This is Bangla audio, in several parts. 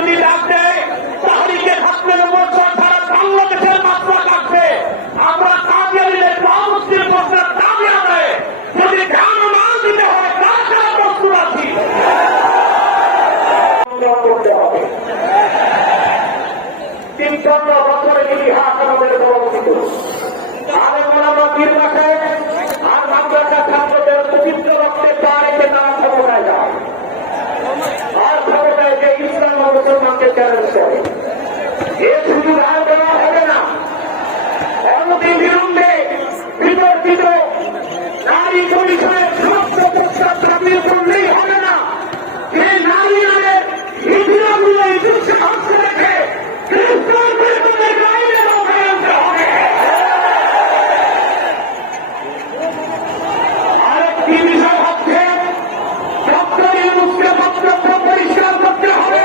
যদি লাভ দেয় পরিচয়ে সুরক্ষা প্রস্তাব দাবি করলেই হবে না। যে নারীদের ইতিহাসগুলো ইতিহাসে ধ্বংস রেখে আরেকটি বিষয় হচ্ছে ডক্টর ইউনুসকে বক্তব্য পরিষ্কার করতে হবে।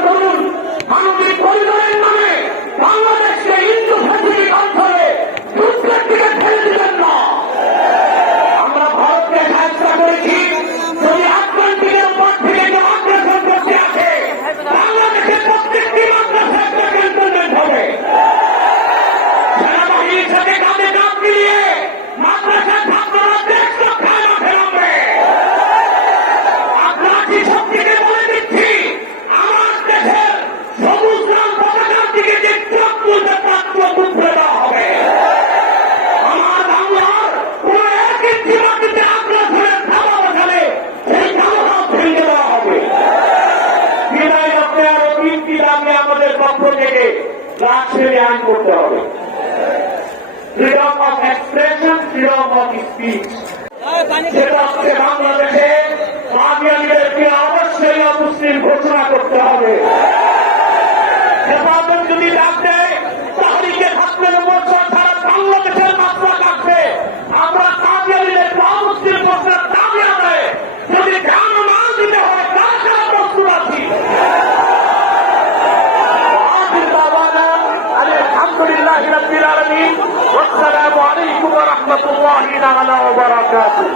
দাবি আমাদের পক্ষ থেকে রাষ্ট্রের আইন করতে হবে। Freedom of expression freedom of speech সেটা হচ্ছে বাংলাদেশে বাঙালিদেরকে অবশ্যই অমুসলিম ঘোষণা لله رب العالمين والسلام عليكم ورحمة الله تعالى وبركاته.